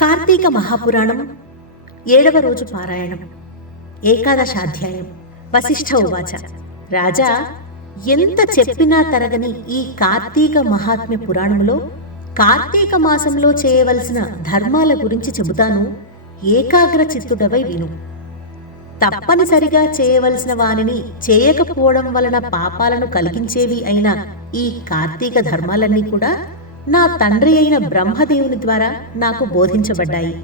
కార్తీక మహాపురాణం 7వ రోజు పారాయణం. ఏకాదశాధ్యాయం. వశిష్ఠ ఉవాచ. రాజా, ఎంత చెప్పినా తరగని ఈ కార్తీక మహాత్మ్య పురాణంలో కార్తీక మాసంలో చేయవలసిన ధర్మాల గురించి చెబుతాను. ఏకాగ్ర చిత్తుడవై విను. తప్పనిసరిగా చేయవలసిన వానిని చేయకపోవడం వలన పాపాలను కలిగించేవి అయిన ఈ కార్తీక ధర్మాలన్నీ కూడా నా తండ్రి అయిన బ్రహ్మదేవుని ద్వారా నాకు బోధించబడ్డాయి.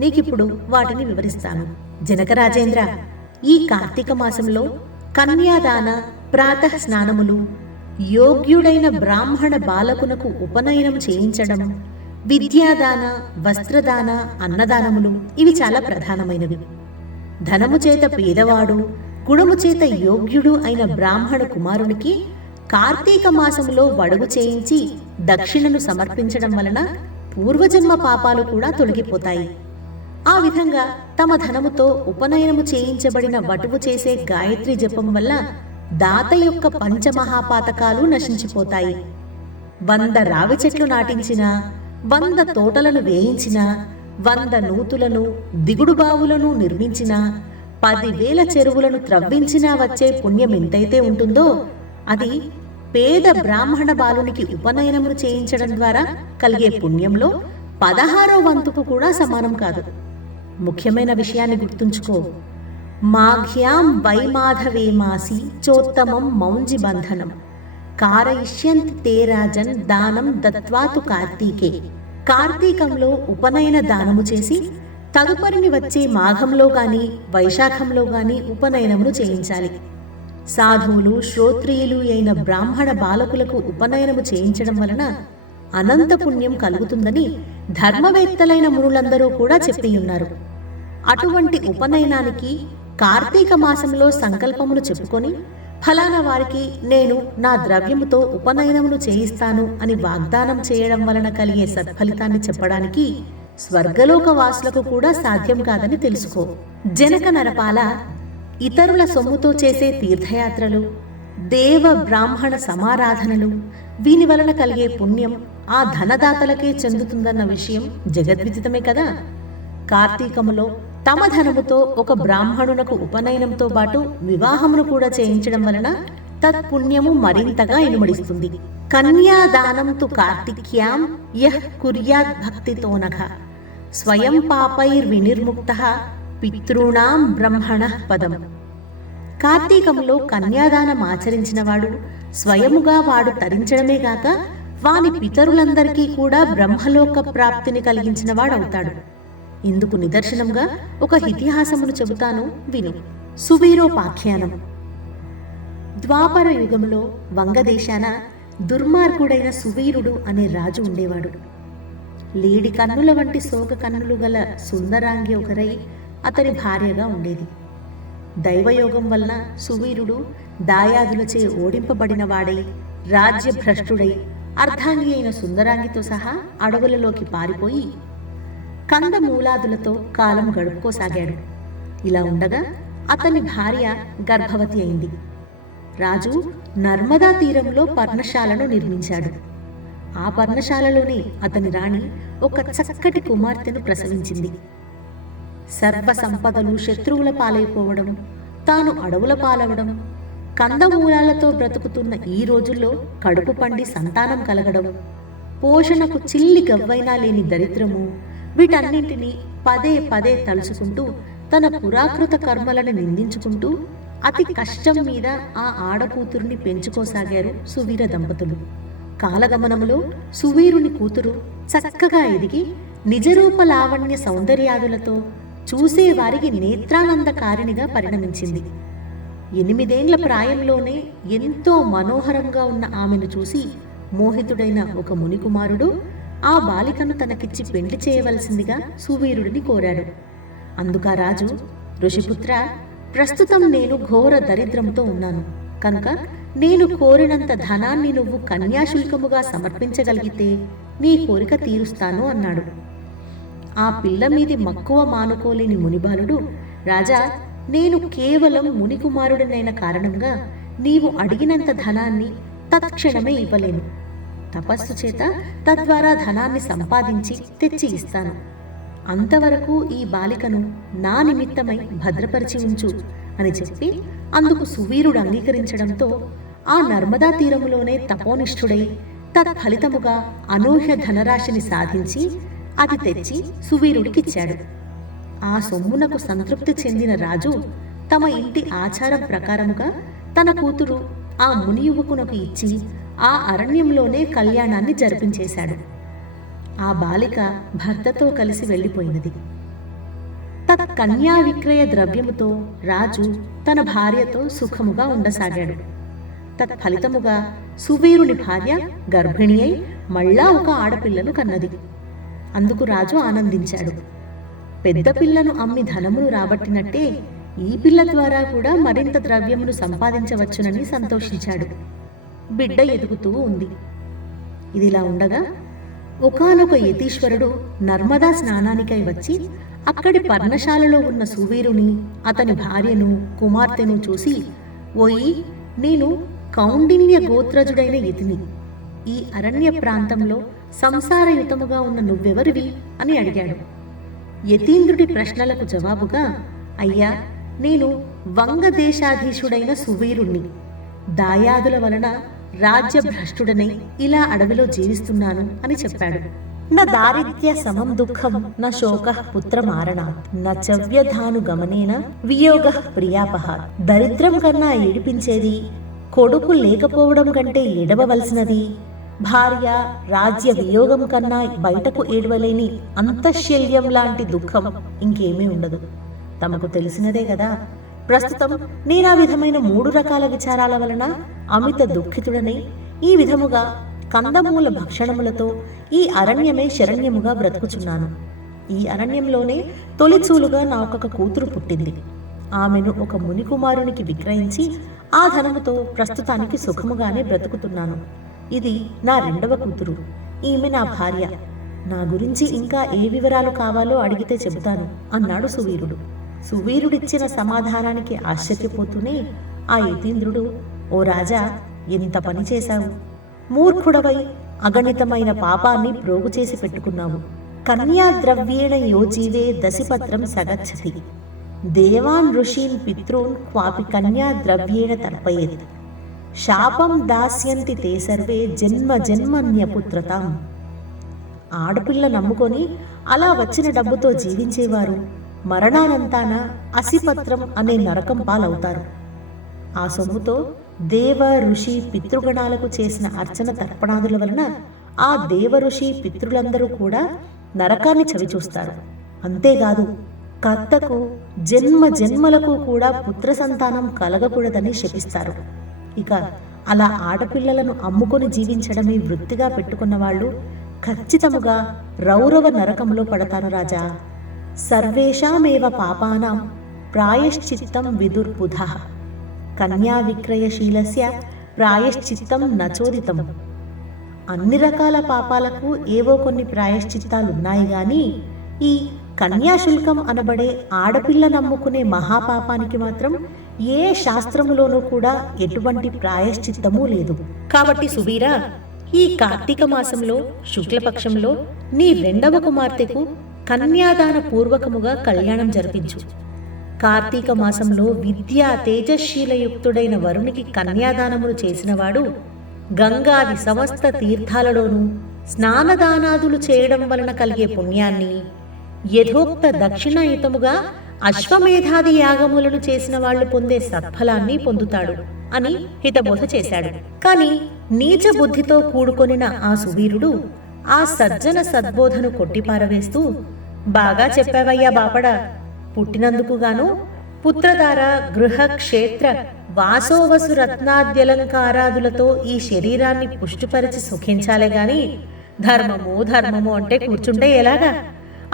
నీకిప్పుడు వాటిని వివరిస్తాను. జనకరాజేంద్ర, ఈ కార్తీక మాసంలో కన్యాదాన, ప్రాతః స్నానములు, యోగ్యుడైన బ్రాహ్మణ బాలకునకు ఉపనయనం చేయించడం, విద్యాదాన, వస్త్రదాన, అన్నదానములు ఇవి చాలా ప్రధానమైనవి. ధనము చేత పేదవాడు, గుణము చేత యోగ్యుడు అయిన బ్రాహ్మణ కుమారునికి కార్తీక మాసంలో వడుగు చేయించి దక్షిణను సమర్పించడం వలన పూర్వజన్మ పాపాలు కూడా తొలగిపోతాయి. ఆ విధంగా తమ ధనముతో ఉపనయనము చేయించబడిన వటువు చేసే గాయత్రి జపం వల్ల దాత యొక్క పంచమహాపాతకాలు నశించిపోతాయి. 100 రావి చెట్లు నాటించినా, 100 తోటలను వేయించినా, 100 నూతులను, దిగుడు బావులను నిర్మించినా, 10,000 చెరువులను త్రవ్వించినా వచ్చే పుణ్యం ఎంతైతే ఉంటుందో అది పేద బ్రాహ్మణ బాలునికి ఉపనయనమును చేయించడం ద్వారా కలిగే పుణ్యంలో 16వ వంతుకు కూడా సమానం కాదు. ముఖ్యమైన విషయాన్ని గుర్తుంచుకో. మాఘ్యాం వైమాధవేమాసి చోత్తమం మౌంజి బంధనం కారయిష్యంతి తే రాజన్ దానం దత్వాతు కార్తీకే. కార్తీకంలో ఉపనయన దానము చేసి తదుపరిని వచ్చే మాఘంలో గాని వైశాఖంలో గాని ఉపనయనమును చేయించాలి. సాధువులు, శ్రోత్రియులు అయిన బ్రాహ్మణ బాలకులకు ఉపనయనము చేయించడం వలన అనంత పుణ్యం కలుగుతుందని ధర్మవేత్తలైన మునులందరూ కూడా చెప్పియున్నారు. అటువంటి ఉపనయనానికి కార్తీక మాసంలో సంకల్పమును చెప్పుకొని ఫలానా వారికి నేను నా ద్రవ్యముతో ఉపనయనమును చేయిస్తాను అని వాగ్దానం చేయడం వలన కలిగే సత్ఫలితాన్ని చెప్పడానికి స్వర్గలోక వాసులకు కూడా సాధ్యం కాదని తెలుసుకో. జనక నరపాల, ఇతరుల సొమ్ముతో చేసే తీర్థయాత్రలు, దేవ బ్రాహ్మణ సమారాధనలు, వీని వలన కలిగే పుణ్యం ఆ ధనదాతలకే చెందుతుందన్న విషయం జగద్విదితమే కదా. కార్తీకములో తమ ధనముతో ఒక బ్రాహ్మణునకు ఉపనయనంతో పాటు వివాహమును కూడా చేయించడం వలన తత్పుణ్యము మరింతగా ఇనుమడిస్తుంది. కన్యాదానం తు కార్తిక్యాం యః కుర్యాత్ భక్తితోనఘ స్వయం పాపైర్వినిర్ముక్తః పితృణాం బ్రహ్మణ పదం. కార్తీకంలో కన్యాదానం ఆచరించినవాడు స్వయముగా వాడు తరించడమే గాక వాని పితరులందరికీ కూడా బ్రహ్మలోక ప్రాప్తిని కలిగించిన వాడవుతాడు. ఇందుకు నిదర్శనంగా ఒక ఇతిహాసమును చెబుతాను, విను. సువీరోపాఖ్యానం. ద్వాపర యుగంలో వంగదేశాన దుర్మార్గుడైన సువీరుడు అనే రాజు ఉండేవాడు. లేడి కన్నుల వంటి సోగ కన్నులు గల సుందరాంగి ఒకరై అతని భార్యగా ఉండేది. దైవయోగం వలన సువీరుడు దాయాదులచే ఓడింపబడిన వాడై రాజ్యభ్రష్టుడై అర్ధాంగి అయిన సుందరాంగితో సహా అడవులలోకి పారిపోయి కందమూలాదులతో కాలం గడుపుకోసాగాడు. ఇలా ఉండగా అతని భార్య గర్భవతి అయింది. రాజు నర్మదా తీరంలో పర్ణశాలను నిర్మించాడు. ఆ పర్ణశాలలోని అతని రాణి ఒక చక్కటి కుమార్తెను ప్రసవించింది. సర్వ సంపదలు శత్రువుల పాలైపోవడం, తాను అడవుల పాలవడం, కందమూలాలతో బ్రతుకుతున్న ఈ రోజుల్లో కడుపు పండి సంతానం కలగడం, పోషణకు చిల్లి గవ్వైనా లేని దరిద్రము, వీటన్నింటినీ పదే పదే తలుచుకుంటూ తన పురాకృత కర్మలను నిందించుకుంటూ అతి కష్టం మీద ఆ ఆడకూతురుని పెంచుకోసాగారు సువీర దంపతులు. కాలగమనములో సువీరుని కూతురు చక్కగా ఎదిగి నిజరూప లావణ్య సౌందర్యాదులతో చూసేవారికి నేత్రానందకారిణిగా పరిణమించింది. 8 ఏండ్ల ప్రాయంలోనే ఎంతో మనోహరంగా ఉన్న ఆమెను చూసి మోహితుడైన ఒక మునికుమారుడు ఆ బాలికను తనకిచ్చి పెండ్లి చేయవలసిందిగా సువీరుడిని కోరాడు. అందుకా రాజు, ఋషిపుత్ర, ప్రస్తుతం నేను ఘోర దరిద్రంతో ఉన్నాను కనుక నేను కోరినంత ధనాన్ని నువ్వు కన్యాశుల్కముగా సమర్పించగలిగితే నీ కోరిక తీరుస్తాను అన్నాడు. ఆ పిల్ల మీది మక్కువ మానుకోలేని మునిబాలుడు, రాజా, నేను కేవలం మునికుమారుడినైన కారణంగా నీవు అడిగినంత ధనాన్ని తత్క్షణమే ఇవ్వలేను. తపస్సు చేత తద్వారా ధనాన్ని సంపాదించి తెచ్చి ఇస్తాను. అంతవరకు ఈ బాలికను నా నిమిత్తమై భద్రపరిచి ఉంచు అని చెప్పి అందుకు సువీరుడు అంగీకరించడంతో ఆ నర్మదా తీరములోనే తపోనిష్ఠుడై తత్ఫలితముగా అనూహ్య ధనరాశిని సాధించి అది తెచ్చి సువీరుడికిచ్చాడు. ఆ సొమ్మునకు సంతృప్తి చెందిన రాజు తమ ఇంటి ఆచారం ప్రకారముగా తన కూతురు ఆ ముని యువకునకు ఇచ్చి ఆ అరణ్యంలోనే కళ్యాణాన్ని జరిపించేశాడు. ఆ బాలిక భర్తతో కలిసి వెళ్ళిపోయినది. కన్యా విక్రయ ద్రవ్యముతో రాజు తన భార్యతో సుఖముగా ఉండసాగాడు. తత్ఫలితముగా సువీరుని భార్య గర్భిణి అయి మళ్ళా ఒక ఆడపిల్లను కన్నది. అందుకు రాజు ఆనందించాడు. పెద్ద పిల్లను అమ్మి ధనమును రాబట్టినట్టే ఈ పిల్ల ద్వారా కూడా మరింత ద్రవ్యమును సంపాదించవచ్చునని సంతోషించాడు. బిడ్డ ఎదుగుతూ ఉంది. ఇదిలా ఉండగా ఒకానొక యతీశ్వరుడు నర్మదా స్నానానికై వచ్చి అక్కడి పర్ణశాలలో ఉన్న సువీరుని, అతని భార్యను, కుమార్తెను చూసి, ఓయి, నేను కౌండిన్య గోత్రజుడైన యతిని. ఈ అరణ్య ప్రాంతంలో సంసారయుతముగా ఉన్న నువ్వెవరివి అని అడిగాడు. యతీంద్రుడి ప్రశ్నలకు జవాబుగా, అయ్యా, నేను వంగదేశాధీశుడైన సువీరుణ్ణి. దాయాదుల వలన రాజ్యభ్రష్టుడనై ఇలా అడవిలో జీవిస్తున్నాను అని చెప్పాడు. న దారిద్ర్య సమం దుఃఖం న శోక పుత్రమారణాత్ న చవ్యధాను గమనేన వియోగ ప్రియాపహ. దరిద్రం కన్నా ఏడిపించేది, కొడుకు లేకపోవడం కంటే ఏడవవలసినది, భార్య రాజ్య వియోగం కన్నా బయటకు ఏడవలేని అంతఃశల్యం లాంటి దుఃఖం ఇంకేమీ ఉండదు. తమకు తెలిసినదే కదా. ప్రస్తుతం నేనా విధమైన 3 రకాల విచారాల వలన అమిత దుఃఖితుడనై ఈ విధముగా కందమూల భక్షణములతో ఈ అరణ్యమే శరణ్యముగా బ్రతుకుచున్నాను. ఈ అరణ్యంలోనే తొలిచూలుగా నాకొక కూతురు పుట్టింది. ఆమెను ఒక మునికుమారునికి విక్రయించి ఆ ధనముతో ప్రస్తుతానికి సుఖముగానే బ్రతుకుతున్నాను. ఇది నా 2వ కూతురు. ఈమె నా భార్య. నా గురించి ఇంకా ఏ వివరాలు కావాలో అడిగితే చెబుతాను అన్నాడు సువీరుడు. సువీరుడిచ్చిన సమాధానానికి ఆశ్చర్యపోతూనే ఆ యతీంద్రుడు, ఓ రాజా, ఎంత పని చేశావు! మూర్ఖుడవై అగణితమైన పాపాన్ని ప్రోగు చేసి పెట్టుకున్నావు. కన్యా ద్రవ్యేణ యోజీవే దశిపత్రం సగచ్చతి దేవాన్ ఋషీన్ పితॄన్ క్వాపి కన్యా ద్రవ్యేణ తర్పయేత్ శాపం దాస్యంతి తే సర్వే జన్మ జన్మన్యపుత్రతాం. ఆడపిల్ల నమ్ముకొని అలా వచ్చిన డబ్బుతో జీవించేవారు మరణానంతాన అసిపత్రం అనే నరకం పాలవుతారు. ఆ సొమ్ముతో దేవ ఋషి పితృగణాలకు చేసిన అర్చన తర్పణాదుల వలన ఆ దేవ ఋషి పితృలందరూ కూడా నరకాన్ని చవిచూస్తారు. అంతేకాదు, కర్తకు జన్మ జన్మలకు కూడా పుత్ర సంతానం కలగకూడదని శపిస్తారు. ఇక అలా ఆడపిల్లలను అమ్ముకొని జీవించడమే వృత్తిగా పెట్టుకున్న వాళ్ళు ఖచ్చితముగా రౌరవ నరకంలో పడతారు రాజా. సర్వేషామేవ పాపానాం ప్రాయశ్చిత్తం విదుర్బుధః కన్యా విక్రయశీలస్య ప్రాయశ్చిత్తం నచోదితం. అన్ని రకాల పాపాలకు ఏవో కొన్ని ప్రాయశ్చిత్తాలున్నాయి గాని ఈ కన్యాశుల్కం అనబడే ఆడపిల్ల నమ్ముకునే మహాపాపానికి మాత్రం ఏ శాస్త్రములోనూ కూడా ఎటువంటి ప్రాయశ్చిత్తమూ లేదు. కాబట్టి సువీరా, ఈ కార్తీక మాసంలో శుక్లపక్షంలో నీ 2వ కుమార్తెకు కన్యాదాన పూర్వకముగా కళ్యాణం జరిపించు. కార్తీక మాసంలో విద్యా తేజశీలయుక్తుడైన వరునికి కన్యాదానమును చేసినవాడు గంగాది సమస్త తీర్థాలలోనూ స్నానదానాదులు చేయడం వలన కలిగే పుణ్యాన్ని, యథోక్త దక్షిణయుతముగా అశ్వమేధాది యాగములను చేసిన వాళ్లు పొందే సత్ఫలాన్ని పొందుతాడు అని హితబోధ చేశాడు. కాని నీచ బుద్ధితో కూడుకొనిన ఆ సువీరుడు ఆ సజ్జన సద్బోధను కొట్టిపారవేస్తూ, బాగా చెప్పావయ్యా బాపడా, పుట్టినందుకుగాను పుత్రధార గృహ క్షేత్ర వాసోవసు రత్నాద్యలంకారాదులతో ఈ శరీరాన్ని పుష్టిపరిచి సుఖించాలే గాని ధర్మము ధర్మము అంటే కూర్చుంటే ఎలాగా?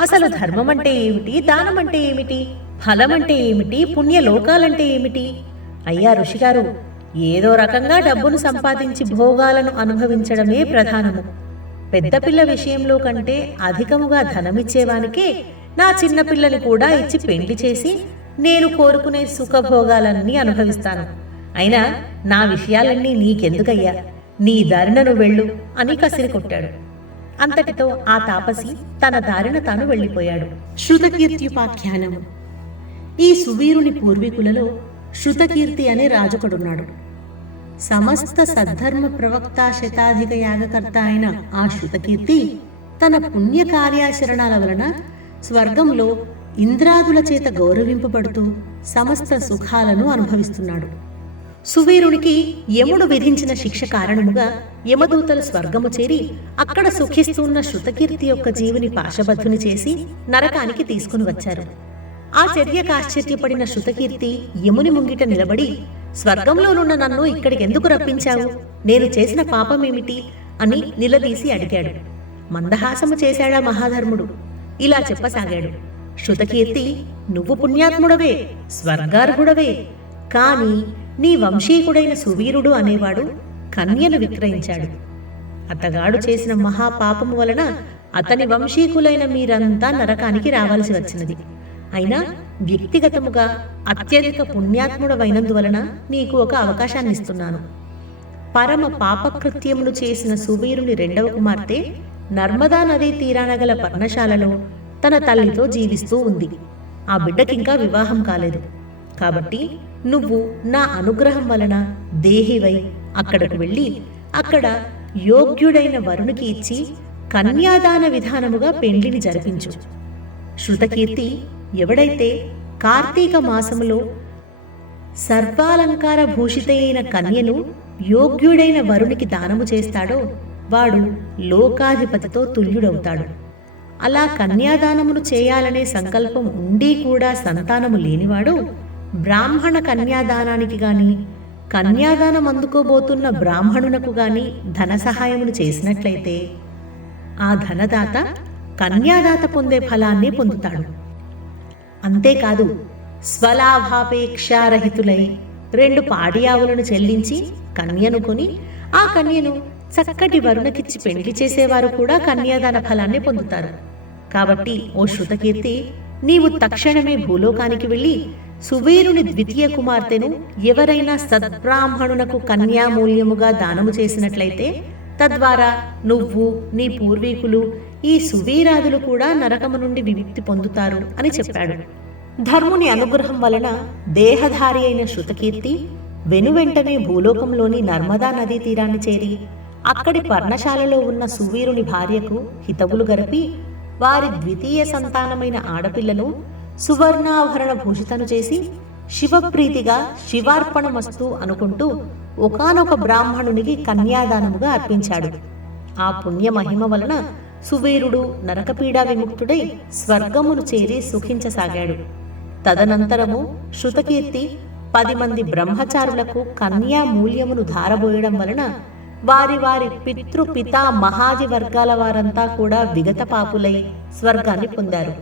అసలు ధర్మం అంటే ఏమిటి, దానం అంటే ఏమిటి, ఫలం అంటే ఏమిటి, పుణ్యలోకాలంటే ఏమిటి? అయ్యా ఋషిగారు, ఏదో రకంగా డబ్బును సంపాదించి భోగాలను అనుభవించడమే ప్రధానము. పెద్ద పిల్ల విషయంలో కంటే అధికముగా ధనమిచ్చేవానికే నా చిన్నపిల్లని కూడా ఇచ్చి పెండ్లి చేసి నేను కోరుకునే సుఖభోగాలన్నీ అనుభవిస్తాను. అయినా నా విషయాలన్నీ నీకెందుకయ్యా, నీ దారిన నువ్వు వెళ్ళు అని కసిరి కొట్టాడు. అంతటితో ఆ తాపసి తన దారిన తాను వెళ్ళిపోయాడు. శృతకీర్త్యుపాఖ్యానము. ఈ సువీరుని పూర్వీకులలో శృతకీర్తి అనే రాజుకడున్నాడు. సమస్త సద్ధర్మ ప్రవక్త శతాధిక యాగకర్త అయిన ఆ శృతకీర్తి తన పుణ్య కార్యాచరణాల వలన స్వర్గంలో ఇంద్రాదుల చేత గౌరవింపబడుతూ సమస్త సుఖాలను అనుభవిస్తున్నాడు. సువీరునికి యముడు విధించిన శిక్ష కారణముగా యమదూతలు స్వర్గము చేరి అక్కడ సుఖిస్తున్న శృతకీర్తి యొక్క జీవుని పాశబద్ధుని చేసి నరకానికి తీసుకుని వచ్చారు. ఆ చర్యకు ఆశ్చర్యపడిన శృతకీర్తి యముని ముంగిట నిలబడి, స్వర్గంలోనున్న నన్ను ఇక్కడికి ఎందుకు రప్పించావు? నేను చేసిన పాపమేమిటి అని నిలదీసి అడిగాడు. మందహాసము చేశాడా మహాధర్ముడు. ఇలా చెప్పసాగాడు. శృతకీర్తి, నువ్వు పుణ్యాత్ముడవే, స్వర్గార్హుడవే. కాని నీ వంశీకుడైన సువీరుడు అనేవాడు కన్యను విక్రయించాడు. అతగాడు చేసిన మహాపాపము వలన అతని వంశీకులైన మీరంతా నరకానికి రావాల్సి వచ్చినది. అయినా వ్యక్తిగతముగా అత్యధిక పుణ్యాత్ముడవైనందువలన నీకు ఒక అవకాశాన్ని ఇస్తున్నాను. పరమ పాపకృత్యములు చేసిన సువీరుని రెండవ కుమార్తె నర్మదా నదీ తీరాన గల పర్ణశాలలో తన తల్లితో జీవిస్తూ ఉంది. ఆ బిడ్డకింకా వివాహం కాలేదు. కాబట్టి నువ్వు నా అనుగ్రహం వలన దేహివై అక్కడకు వెళ్ళి అక్కడ యోగ్యుడైన వరునికి ఇచ్చి కన్యాదాన విధానముగా పెండ్లిని జరిపించు. శృతకీర్తి ఎవడైతే కార్తీక మాసములో సర్వాలంకార భూషితైన కన్యను యోగ్యుడైన వరునికి దానము చేస్తాడో వాడు లోకాధిపతితో తుల్యుడవుతాడు. అలా కన్యాదానమును చేయాలనే సంకల్పం ఉండి కూడా సంతానము లేనివాడు బ్రాహ్మణ కన్యాదానానికి గాని కన్యాదానం అందుకోబోతున్న బ్రాహ్మణునకు గాని ధన సహాయమును చేసినట్లయితే ఆ ధనదాత కన్యాదాత పొందే ఫలాన్ని పొందుతాడు. అంతేకాదు, స్వలాభాపేక్షారహితులై 2 పాడి ఆవులను చెల్లించి కన్యను కొని ఆ కన్యను చక్కటి వరుణకిచ్చి పెండ్లి చేసేవారు కూడా కన్యాదాన ఫలాన్ని పొందుతారు. కాబట్టి ఓ శృతకీర్తి, నీవు తక్షణమే భూలోకానికి వెళ్ళి సువీరుని ద్వితీయ కుమార్తెను ఎవరైనా సద్బ్రాహ్మణునకు కన్యామూల్యముగా దానము చేసినట్లయితే తద్వారా నువ్వు, నీ పూర్వీకులు, ఈ సువీరాదులు కూడా నరకము నుండి విముక్తి పొందుతారు అని చెప్పాడు. ధర్ముని అనుగ్రహం వలన దేహధారి అయిన శృతకీర్తి వెనువెంటనే భూలోకంలోని నర్మదా నదీ తీరాన్ని చేరి అక్కడి పర్ణశాలలో ఉన్న సువీరుని భార్యకు హితవులు గరిపి వారి ద్వితీయ సంతానమైన ఆడపిల్లను సువర్ణాభరణ భూషితను చేసి శివప్రీతిగా శివార్పణమస్తు అనుకుంటూ ఒకానొక బ్రాహ్మణునికి కన్యాదానముగా అర్పించాడు. ఆ పుణ్య మహిమ వలన సువీరుడు నరకపీడా విముక్తుడై స్వర్గమును చేరి సుఖించసాగాడు. తదనంతరము శృతకీర్తి 10 మంది బ్రహ్మచారులకు కన్యా మూల్యమును ధారబోయడం వలన వారి వారి పితృపితా మహాది వర్గాల వారంతా కూడా విగత పాపులై స్వర్గాన్ని పొందారు.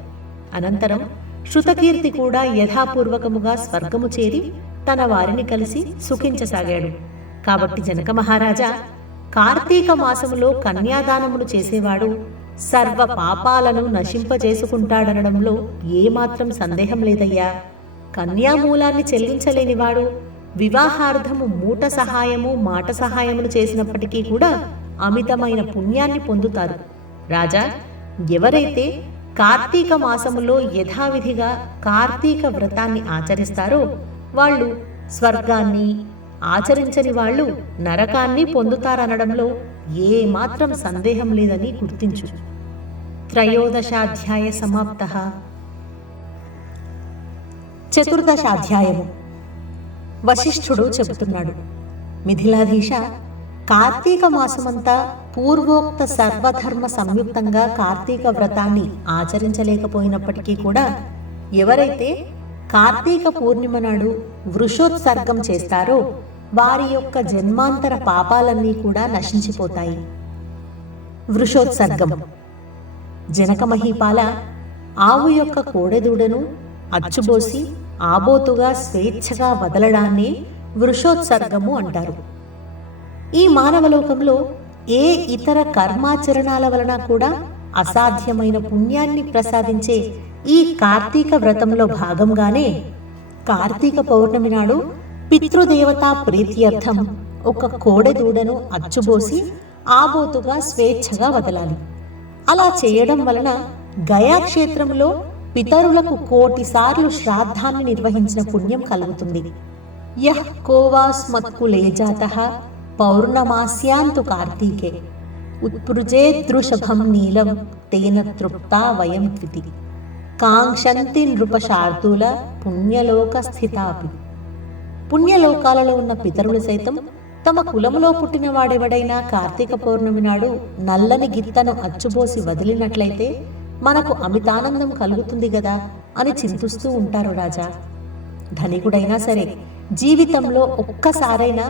అనంతరం శృతకీర్తి కూడా యథాపూర్వకముగా స్వర్గము చేరి తన వారిని కలిసి సుఖించసాగాడు. కాబట్టి జనక మహారాజా, కార్తీక మాసములో కన్యాదానమును చేసేవాడు సర్వ పాపాలను నశింపజేసుకుంటాడనడంలో ఏమాత్రం సందేహం లేదయ్యా. కన్యామూలాన్ని చెల్లించలేనివాడు వివాహార్థము మూట సహాయము మాట సహాయములు చేసినప్పటికీ కూడా అమితమైన పుణ్యాన్ని పొందుతారు. రాజా, ఎవరైతే కార్తీక మాసములో యథావిధిగా కార్తీక వ్రతాన్ని ఆచరిస్తారో వాళ్ళు స్వర్గాన్ని, ఆచరించని వాళ్ళు నరకాన్ని పొందుతారనడంలో ఏమాత్రం సందేహం లేదని గుర్తించు. 13వ సమాప్తః. 14వ అధ్యాయము. వశిష్ఠుడు చెబుతున్నాడు, మిథిలాధీశ, కార్తీక మాసమంతా పూర్వోక్త సర్వధర్మ సంయుక్తంగా కార్తీక వ్రతాన్ని ఆచరించలేకపోయినప్పటికీ కూడా ఎవరైతే కార్తీక పూర్ణిమ నాడు వృషోత్సర్గం చేస్తారో వారి యొక్క జన్మాంతర పాపాలన్నీ కూడా నశించిపోతాయి. వృషోత్సర్గం. జనక మహీపాల, ఆవు యొక్క కోడెదూడను అచ్చుబోసి ఆబోతుగా స్వేచ్ఛగా వదలడాన్ని వృషోత్సర్గము అంటారు. ఈ మానవలోకంలో ఏ ఇతర కర్మాచరణాల వలన కూడా అసాధ్యమైన పుణ్యాన్ని ప్రసాదించే ఈ కార్తీక వ్రతంలో భాగంగానే కార్తీక పౌర్ణమి నాడు పితృదేవతా ప్రీత్యర్థం ఒక కోడెదూడను అచ్చుబోసి ఆబోతుగా స్వేచ్ఛగా వదలాలి. అలా చేయడం వలన గయా క్షేత్రంలో పితరులకు 1,000,000 సార్లు శ్రాద్ధాన్ని నిర్వహించిన పుణ్యం కలుగుతుంది. యః కోవాస్మత్కులే జాతః పౌర్ణమాస్యాంతు కార్తీకే ఉత్పృజేదృషభం నీలం తేన తృప్తా వయం త్వితి కాంక్షంతి నృపశార్దూల పుణ్యలోక స్థితాపి. పుణ్యలోకాలలో ఉన్న పితరులు సైతం తమ కులములో పుట్టిన వాడెవడైనా కార్తీక పౌర్ణమి నాడు నల్లని గిత్తను అచ్చుబోసి వదిలినట్లయితే మనకు అమితానందం కలుగుతుంది గదా అని చింతిస్తూ ఉంటారు రాజా. ధనికుడైనా సరే జీవితంలో ఒక్కసారైనా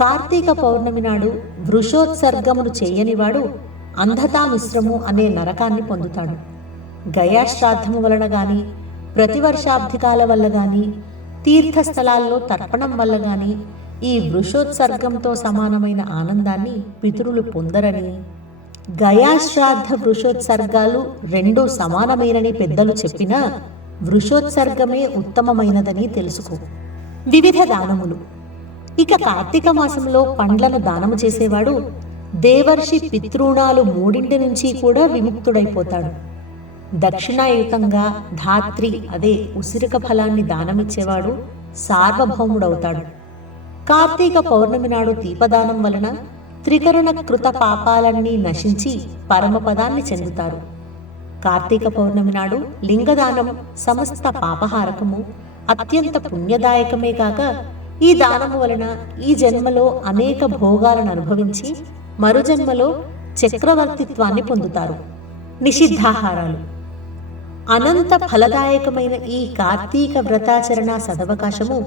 కార్తీక పౌర్ణమి నాడు వృషోత్సర్గమును చేయనివాడు అంధతామిశ్రము అనే నరకాన్ని పొందుతాడు. గయాశ్రాద్ధము వలన గాని, ప్రతివర్షాబ్దికాల వల్ల గాని, తీర్థస్థలాల్లో తర్పణం వల్ల గాని ఈ వృషోత్సర్గంతో సమానమైన ఆనందాన్ని పితరులు పొందరని, గయాశ్రాద్ధ వృషోత్సర్గాలు రెండూ సమానమేనని పెద్దలు చెప్పినా వృషోత్సర్గమే ఉత్తమమైనదని తెలుసుకో. వివిధ దానములు. ఇక కార్తీక మాసంలో పండ్లను దానము చేసేవాడు దేవర్షి పితృణాలు 3 నుంచి కూడా విముక్తుడైపోతాడు. దక్షిణాయుతంగా ధాత్రి అదే ఉసిరిక ఫలాన్ని దానమిచ్చేవాడు సార్వభౌముడవుతాడు. కార్తీక పౌర్ణమి నాడు దీపదానం వలన త్రికరణ కృత పాపాలన్నీ నశించి పరమపదాన్ని చెందుతారు. కార్తీక పౌర్ణమి నాడు లింగదానం సమస్త పాపహారకము, అత్యంత పుణ్యదాయకమే కాక ఈ దానము వలన ఈ జన్మలో అనేక భోగాలను అనుభవించి మరు జన్మలో చక్రవర్తిత్వాన్ని పొందుతారు. నిషిద్ధాహారాలు. అనంత ఫలదాయకమైన ఈ కార్తీక వ్రతాచరణ సదవకాశము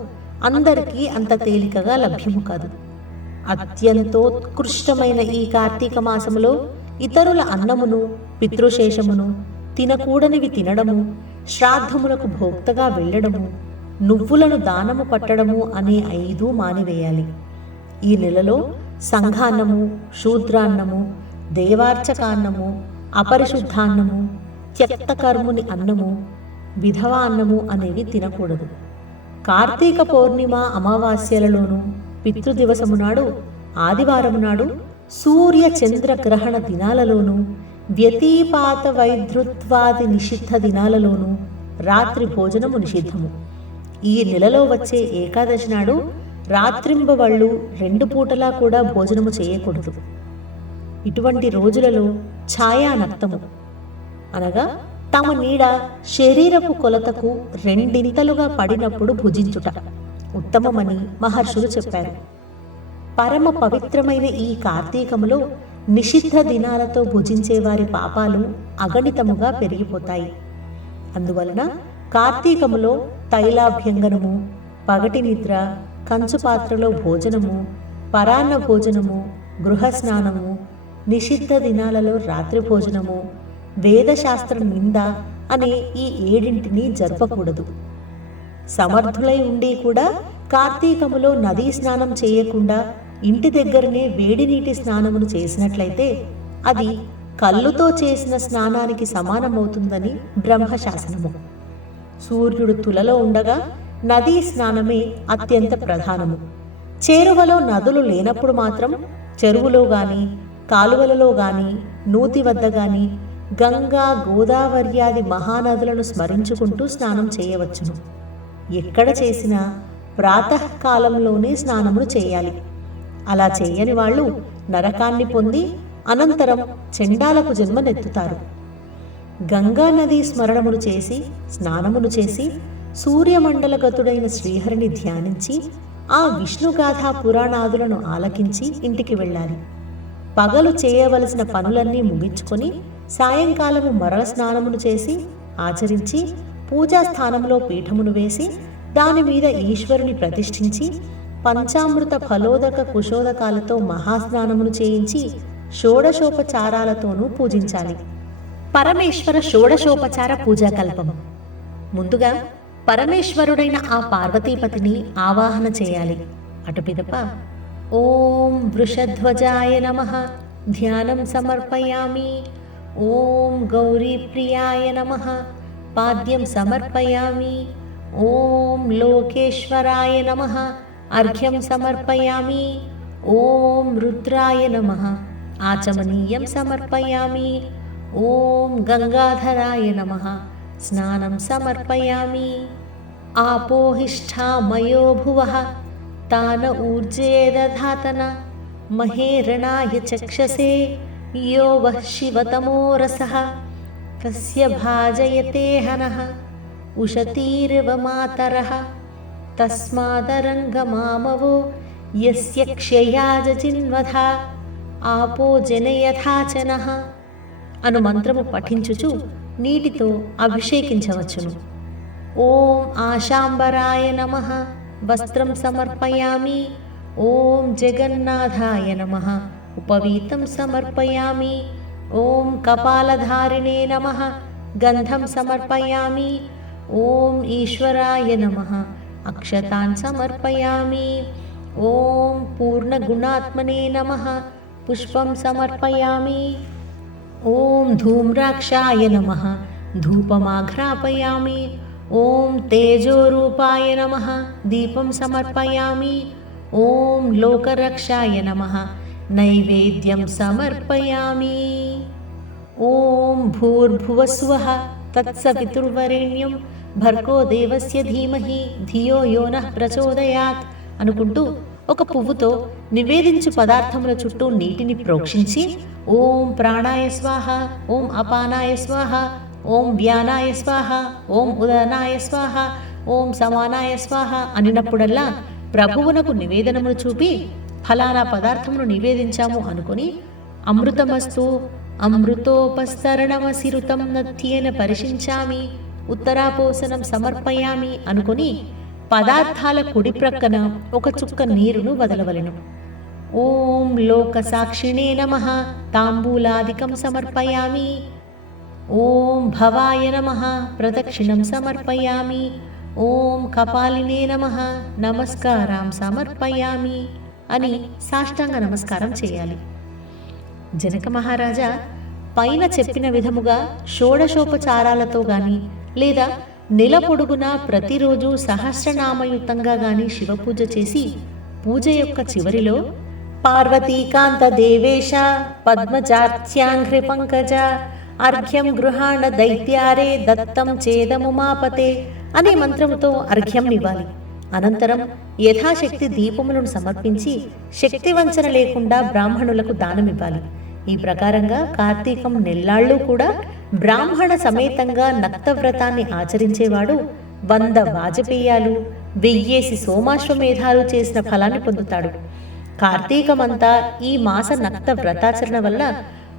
అందరికీ అంత తేలికగా లభ్యము కాదు. అత్యంతోత్కృష్టమైన ఈ కార్తీక మాసములో ఇతరుల అన్నమును, పితృశేషమును, తినకూడనివి తినడము, శ్రాద్ధములకు భోక్తగా వెళ్ళడము, నువ్వులను దానము పట్టడము అనే 5 మానివేయాలి. ఈ నెలలో సంఘాన్నము, శూద్రాన్నము, దేవార్చకాన్నము, అపరిశుద్ధాన్నము, త్యక్తకర్ముని అన్నము, విధవా అన్నము అనేవి తినకూడదు. కార్తీక పౌర్ణిమ అమావాస్యలలోనూ, పితృదివసము నాడు, ఆదివారము నాడు, సూర్య చంద్ర గ్రహణ దినాలలోనూ, వ్యతిపాత వైధృత్వాది నిషిద్ధ దినాలలోనూ రాత్రి భోజనము నిషిద్ధము. ఈ నెలలో వచ్చే ఏకాదశి నాడు రాత్రింబవళ్ళు 2 పూటలా కూడా భోజనము చేయకూడదు. ఇటువంటి రోజులలో ఛాయానక్తము అనగా తమ నీడ శరీరపు కొలతకు 2 పడినప్పుడు భుజించుట ఉత్తమమని మహర్షులు చెప్పారు. పరమ పవిత్రమైన ఈ కార్తీకములో నిషిద్ధ దినాలతో భుజించే వారి పాపాలు అగణితముగా పెరిగిపోతాయి. అందువలన కార్తీకములో తైలాభ్యంగనము, పగటి నిద్ర, కంచు పాత్రలో భోజనము, పరాన్న భోజనము, గృహస్నానము, నిషిద్ధ దినాలలో రాత్రి భోజనము, వేదశాస్త్ర నింద అనే ఈ 7 జరపకూడదు. సమర్థులై ఉండి కూడా కార్తీకములో నదీ స్నానం చేయకుండా ఇంటి దగ్గరనే వేడి నీటి స్నానమును చేసినట్లయితే అది కళ్ళుతో చేసిన స్నానానికి సమానమవుతుందని బ్రహ్మశాసనము. సూర్యుడు తులలో ఉండగా నదీ స్నానమే అత్యంత ప్రధానము. చేరువలో నదులు లేనప్పుడు మాత్రం చెరువులో గాని, కాలువలలో గాని, నూతి వద్ద గాని గంగా, గోదావర్యాది మహానదులను స్మరించుకుంటూ స్నానం చేయవచ్చును. ఎక్కడ చేసినా ప్రాతకాలంలోనే స్నానమును చేయాలి. అలా చేయని వాళ్ళు నరకాన్ని పొంది అనంతరం చండాలపు జన్మనెత్తుతారు. గంగా నదీ స్మరణమును చేసి, స్నానమును చేసి, సూర్యమండలగతుడైన శ్రీహరిని ధ్యానించి, ఆ విష్ణుగాథా పురాణాదులను ఆలకించి ఇంటికి వెళ్ళాలి. పగలు చేయవలసిన పనులన్నీ ముగించుకొని సాయంకాలము మరల స్నానమును చేసి ఆచరించి పూజాస్థానంలో పీఠమును వేసి దాని మీద ఈశ్వరుని ప్రతిష్ఠించి పంచామృత ఫలోదక కుశోదకాలతో మహాస్నానమును చేయించి షోడశోపచారాలతోనూ పూజించాలి. పరమేశ్వర షోడశోపచార పూజాకల్పము. ముందుగా పరమేశ్వరుడైన ఆ పార్వతీపతిని ఆవాహన చేయాలి. అటు పిదప ఓం వృషధ్వజాయ నమః ధ్యానం సమర్పయామి, ఓం గౌరీప్రియాయ నమః పాద్యం సమర్పయామి, ఓం లోకేశ్వరాయ నమః అర్ఘ్యం సమర్పయామి, ఓం రుద్రాయ నమః ఆచమనీయం సమర్పయామి, ఓం గంగాధరాయ నమః స్నానం సమర్పయామి. ఆపోహిష్ఠామయో భువః తాన ఊర్జే దధాతన మహేరణాయ చక్షసే యో వః శివతమో రసః తస్య భాజయతే హనః ఉషతీరివ మాతరః తస్మాదరంగమామవో యస్య క్షయాజచిన్వధా ఆపో జనయథాచనః అను మంత్రము పఠించుచు నీటితో అభిషేకించవచ్చును. ఓం ఆశాంబరాయ నమః వస్త్రం సమర్పయామి. ఓం జగన్నాథాయ నమః ఉపవీతం సమర్పయామి. ఓం కపాలధారిణే నమః గంధం సమర్పయామి. ఓం ఈశ్వరాయ నమః అక్షతాన్ సమర్పయామి. ఓం పూర్ణగుణాత్మనే నమః పుష్పం సమర్పయామి. ఓం ధూమ్రాక్షాయ నమః ధూపమాఘ్రాపయామి. ఓం తేజోరూపాయ నమః దీపం సమర్పయామి. ఓం లోకరక్షాయ నమః నైవేద్యం సమర్పయామి. ఓం భూర్భువస్వః తత్సవితుర్వరేణ్యం భర్గో దేవస్య ధీమహి ధియో యో నః ప్రచోదయాత్ అనుకుంటూ ఒక పువ్వుతో నివేదించు పదార్థముల చుట్టూ నీటిని ప్రోక్షించి ఓం ప్రాణాయ స్వాహ, ఓం అపానాయ స్వాహ, ఓం వ్యానాయ స్వాహ, ఓం ఉదనాయ స్వాహ, ఓం సమానాయ స్వాహ అనినప్పుడల్లా ప్రభువునకు నివేదనమును చూపి ఫలానా పదార్థమును నివేదించాము అనుకుని అమృతమస్తు అమృతోపస్తరణమసిరుతం నత్యేన పరిశించామి ఉత్తరాపోసనం సమర్పయామి అనుకుని పదార్థాల కుడి ప్రక్కన ఒక చుక్క నీరును వదలవలెను. ఓం లోక సాక్షిణే నమః తాంబూలాదికం సమర్పయామి. ఓం భవాయ నమః ప్రదక్షిణం సమర్పయామి. ఓం కపాలినే నమః నమస్కారం సమర్పయామి అని సాష్టాంగ నమస్కారం చేయాలి. జనక మహారాజా పైన చెప్పిన విధముగా షోడశోపచారాలతో గాని లేదా నెల పొడుగునా ప్రతిరోజు సహస్రనామయుతంగా గాని శివపూజ చేసి పూజ యొక్క చివరిలో పార్వతీకాంత దేవేశ పద్మజార్చ్యాంఘ్రి పంకజ అర్ఘ్యం గృహాణ దైత్యారే దత్తం చేదముమాపతే అనే మంత్రముతో అర్ఘ్యంనివ్వాలి. అనంతరం యథాశక్తి దీపములను సమర్పించి శక్తి వంచన లేకుండా బ్రాహ్మణులకు దానమివ్వాలి. ఈ ప్రకారంగా కార్తీకం నెల్లాళ్ళు కూడా బ్రాహ్మణ సమేతంగా నక్తవ్రతాన్ని ఆచరించేవాడు 100 వాజపేయాలు 1000 సోమాశ్వమేధాలు చేసిన ఫలాన్ని పొందుతాడు. కార్తీకమంతా ఈ మాస నక్త వ్రతాచరణ వల్ల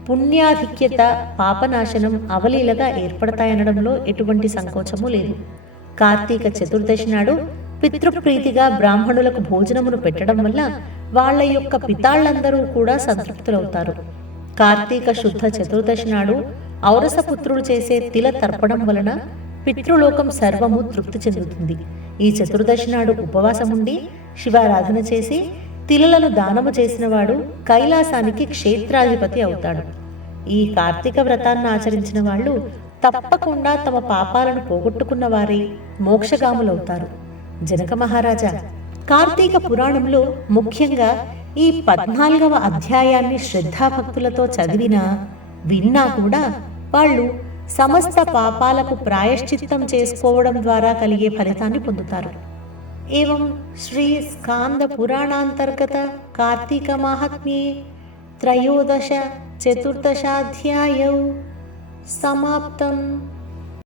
పుణ్యాధిక్యత పాపనాశనం అవలీలగా ఏర్పడతాయనడంలో ఎటువంటి సంకోచము లేదు. కార్తీక చతుర్దశి నాడు పితృప్రీతిగా బ్రాహ్మణులకు భోజనమును పెట్టడం వల్ల వాళ్ల యొక్క పితాళ్లందరూ కూడా సంతృప్తులవుతారు. కార్తీక శుద్ధ చతుర్దశి నాడు ఔరసపుత్రుడు చేసే తిల తర్పణం వలన పితృలోకం సర్వము తృప్తి చెందుతుంది. ఈ చతుర్దశి నాడు ఉపవాసముండి శివారాధన చేసి తిలలను దానము చేసినవాడు కైలాసానికి క్షేత్రాధిపతి అవుతాడు. ఈ కార్తీక వ్రతాన్ని ఆచరించిన వాళ్ళు తప్పకుండా తమ పాపాలను పోగొట్టుకున్న వారే మోక్షగాములవుతారు. జనక మహారాజా, కార్తీక పురాణంలో ముఖ్యంగా ఈ 14వ అధ్యాయాన్ని శ్రద్ధాభక్తులతో చదివినా విన్నా కూడా వాళ్ళు సమస్త పాపాలకు ప్రాయశ్చిత్తం చేసుకోవడం ద్వారా కలిగే ఫలితాన్ని పొందుతారు. ఏవం శ్రీ స్కాంద పురాణాంతర్గత కార్తీక మాహాత్మ్యే 13 చతుర్దశాధ్యాయౌ సమాప్తం.